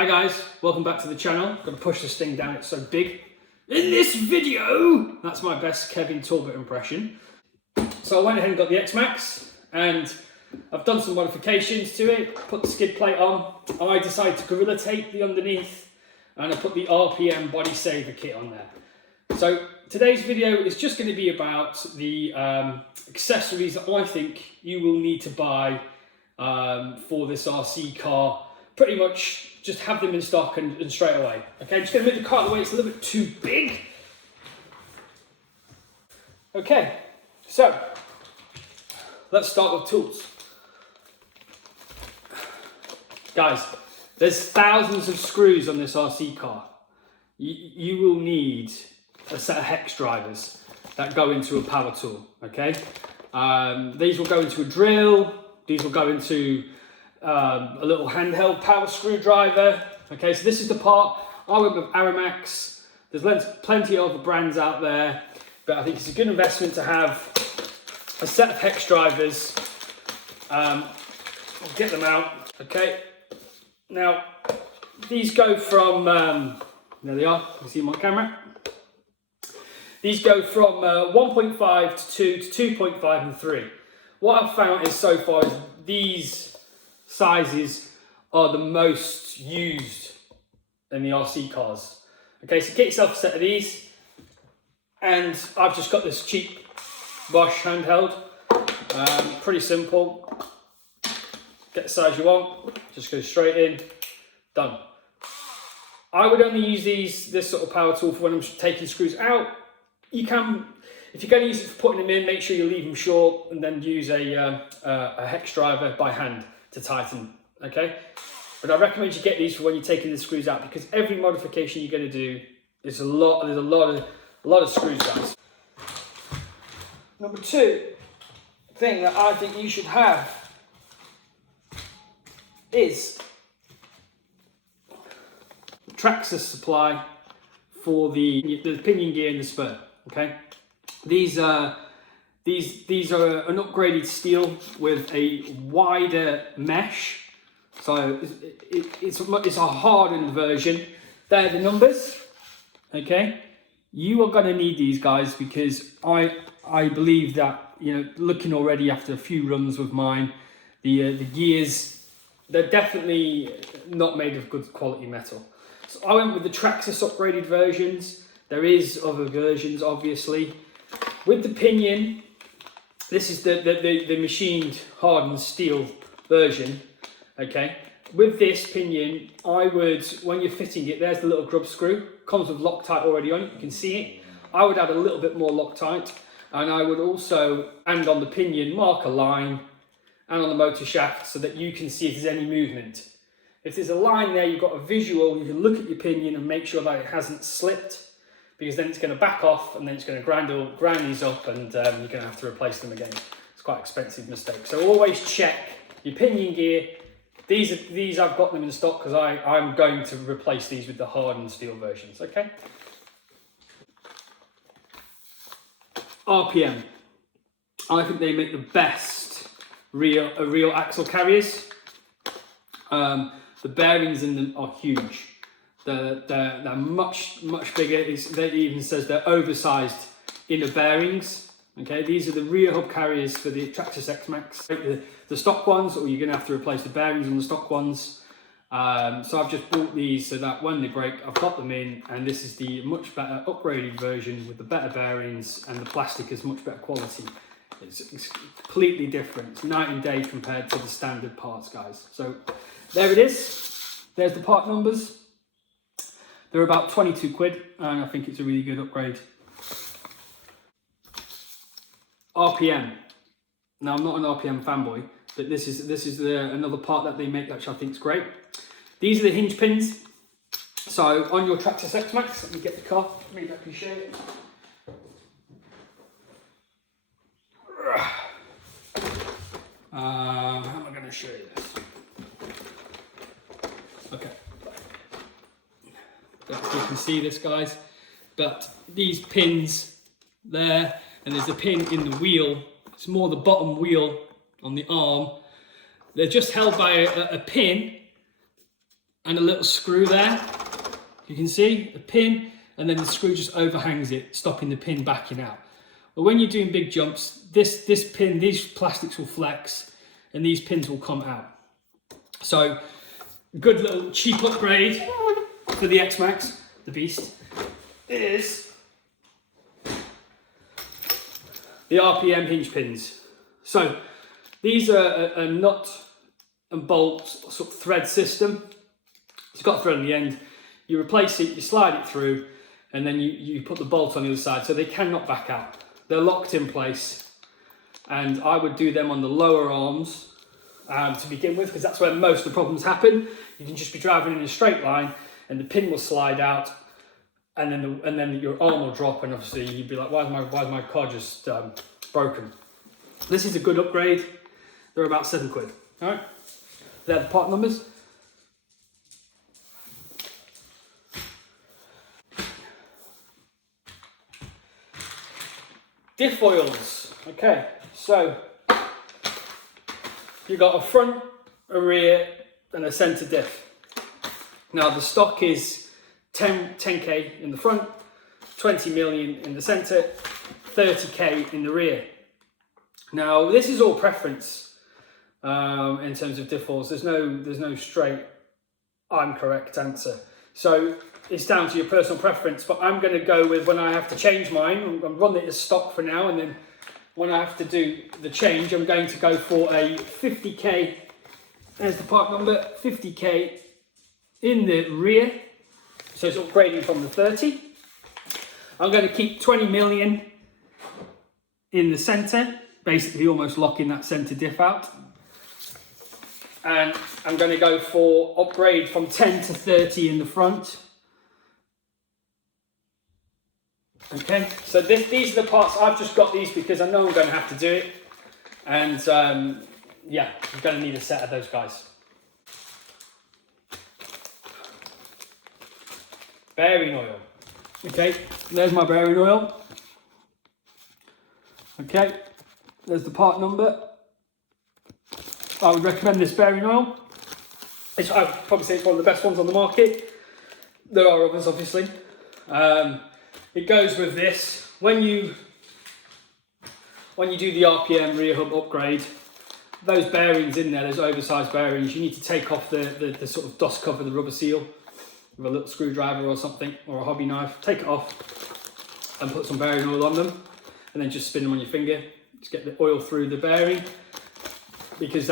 Hi guys, welcome back to the channel. Got to push this thing down, it's so big. In this video, that's my best Kevin Talbot impression. So I went ahead and got the XMAXX and I've done some modifications to it, put the skid plate on. I decided to gorilla tape the underneath and I put the RPM body saver kit on there. So today's video is just going to be about the accessories that I think you will need to buy for this RC car. Pretty much just have them in stock and straight away. Okay, I'm just going to move the car out of the way, it's a little bit too big. Okay, so let's start with tools. Guys, there's thousands of screws on this RC car. You will need a set of hex drivers that go into a power tool, okay? These will go into a drill, these will go into a little handheld power screwdriver. Okay, so this is the part. I went with Aramax. There's plenty of other brands out there, but I think it's a good investment to have a set of hex drivers. I'll get them out. Okay, now these go from, there they are, you can see them on camera. These go from 1.5 to 2 to 2.5 and 3. What I've found is so far is these sizes are the most used in the RC cars. Okay, so get yourself a set of these, and I've just got this cheap Bosch handheld. Pretty simple. Get the size you want, just go straight in, done. I would only use this sort of power tool for when I'm taking screws out. You can, if you're going to use it for putting them in, make sure you leave them short and then use a hex driver by hand to tighten, okay? But I recommend you get these for when you're taking the screws out, because every modification you're going to do is there's a lot of screws, guys. Number two thing that I think you should have is TRAXXAS supply for the pinion gear and the spur, okay? These are an upgraded steel with a wider mesh, so it's a hardened version. They're the numbers, okay? You are going to need these, guys, because I believe that, you know, looking already after a few runs with mine, the gears, they're definitely not made of good quality metal. So I went with the TRAXXAS upgraded versions. There is other versions, obviously. With the pinion, this is the machined hardened steel version, okay? With this pinion, I would, when you're fitting it, there's the little grub screw, comes with Loctite already on it, you can see it. I would add a little bit more Loctite, and I would also, and on the pinion, mark a line, and on the motor shaft, so that you can see if there's any movement. If there's a line there, you've got a visual, you can look at your pinion and make sure that it hasn't slipped, because then it's going to back off and then it's going to grind these up, and you're going to have to replace them again. It's quite an expensive mistake. So always check your pinion gear. These I've got them in stock because I'm going to replace these with the hardened steel versions, okay? RPM. I think they make the best real axle carriers. The bearings in them are huge. They're much bigger. It even says they're oversized inner bearings. Okay, these are the rear hub carriers for the TRAXXAS XMAXX. The stock ones, or you're going to have to replace the bearings on the stock ones. So I've just bought these so that when they break, I've got them in, and this is the much better upgraded version with the better bearings, and the plastic is much better quality. It's completely different. It's night and day compared to the standard parts, guys. So there it is. There's the part numbers. They're about 22 quid, and I think it's a really good upgrade. RPM. Now, I'm not an RPM fanboy, but this is another part that they make which I think is great. These are the hinge pins. So on your TRAXXAS XMAXX, let me get the car, maybe I can show you. How am I going to show you this? Okay. You can see this, guys, but these pins there, and there's a pin in the wheel. It's more the bottom wheel on the arm. They're just held by a pin, and a little screw there. You can see the pin, and then the screw just overhangs it, stopping the pin backing out. But when you're doing big jumps, this pin, these plastics will flex, and these pins will come out. So, good little cheap upgrade for the XMAXX, the beast, is the RPM hinge pins. So, these are a nut and bolt sort of thread system. It's got a thread on the end. You replace it, you slide it through, and then you put the bolt on the other side, so they cannot back out. They're locked in place, and I would do them on the lower arms to begin with, because that's where most of the problems happen. You can just be driving in a straight line, and the pin will slide out, and then your arm will drop, and obviously you'd be like, why is my car just broken? This is a good upgrade. They're about £7. All right, they're the part numbers. Diff Oils. Okay, so you've got a front, a rear, and a centre diff. Now the stock is 10k in the front, 20 million in the centre, 30k in the rear. Now this is all preference in terms of diff oils. There's no straight I'm correct answer. So it's down to your personal preference, but I'm going to go with, when I have to change mine, I'm running it as stock for now, and then when I have to do the change, I'm going to go for a 50k, there's the part number, 50k in the rear, so it's upgrading from the 30. I'm going to keep 20 million in the centre, basically almost locking that centre diff out. And I'm going to go for upgrade from 10 to 30 in the front. Okay, so these are the parts. I've just got these because I know I'm going to have to do it. And yeah, I'm going to need a set of those guys. Bearing oil. Okay, there's my bearing oil. Okay, there's the part number. I would recommend this bearing oil. I'd probably say it's one of the best ones on the market. There are others, obviously. It goes with this. When you do the RPM rear hub upgrade, those bearings in there, those oversized bearings, you need to take off the sort of dust cover, the rubber seal, with a little screwdriver or something, or a hobby knife. Take it off and put some bearing oil on them, and then just spin them on your finger. Just get the oil through the bearing, because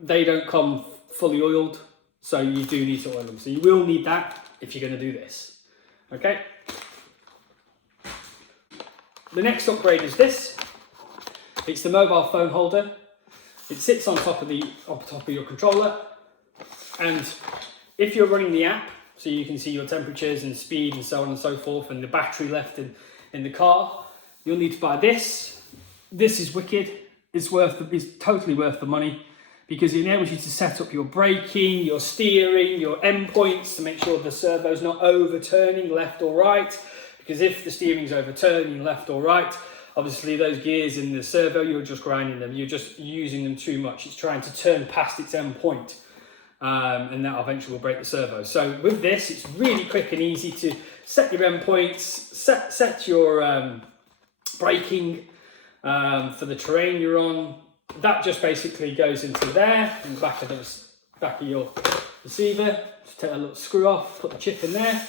they don't come fully oiled, so you do need to oil them. So you will need that if you're going to do this. Okay. The next upgrade is this. It's the mobile phone holder. It sits on top of your controller, and if you're running the app, so you can see your temperatures and speed and so on and so forth, and the battery left in the car, you'll need to buy this. This is wicked. It's totally worth the money, because it enables you to set up your braking, your steering, your endpoints to make sure the servo's not overturning left or right. Because if the steering's overturning left or right, obviously those gears in the servo, you're just grinding them. You're just using them too much. It's trying to turn past its endpoint, and that eventually will break the servo. So with this, it's really quick and easy to set your endpoints, set your braking for the terrain you're on. That just basically goes into there, in the back of your receiver. Just take a little screw off, put the chip in there,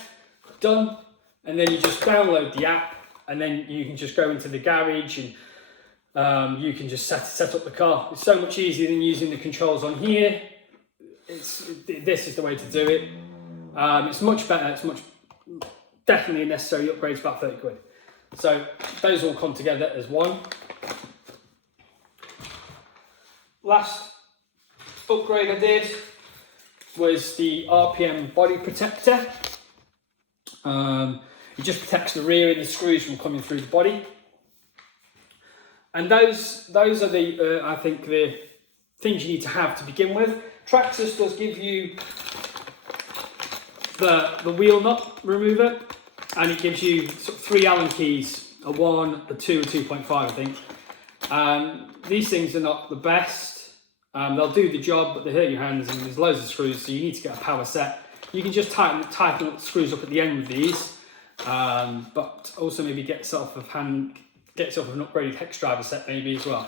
done. And then you just download the app, and then you can just go into the garage, and you can just set up the car. It's so much easier than using the controls on here. This is the way to do it. It's much better. It's definitely a necessary upgrade. It's about 30 quid. So those all come together as one. Last upgrade I did was the RPM body protector. It just protects the rear and the screws from coming through the body. And those are the I think the things you need to have to begin with. TRAXXAS does give you the wheel nut remover, and it gives you sort of 3 Allen keys, a 1, a 2, and 2.5, I think. These things are not the best. They'll do the job, but they hurt your hands, and there's loads of screws, so you need to get a power set. You can just tighten up the screws up at the end with these, but also maybe get yourself an upgraded hex driver set maybe as well.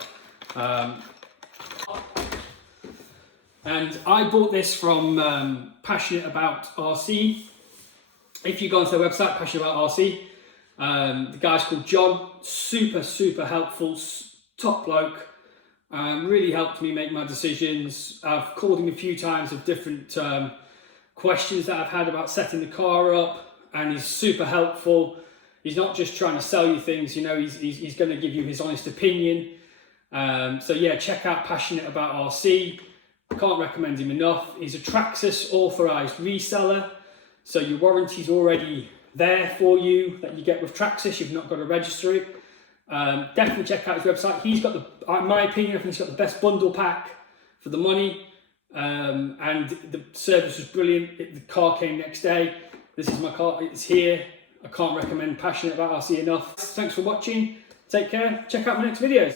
And I bought this from Passionate About RC. If you go onto their website, Passionate About RC, the guy's called John, super helpful, top bloke, really helped me make my decisions. I've called him a few times with different questions that I've had about setting the car up, and he's super helpful. He's not just trying to sell you things, you know, he's going to give you his honest opinion. So yeah, check out Passionate About RC. Can't recommend him enough. He's a TRAXXAS authorised reseller, so your warranty's already there for you that you get with TRAXXAS. You've not got to register it. Definitely check out his website. He's got in my opinion, I think he's got the best bundle pack for the money, and the service was brilliant. The car came next day. This is my car, it's here. I can't recommend Passionate About RC enough. Thanks for watching. Take care. Check out my next videos.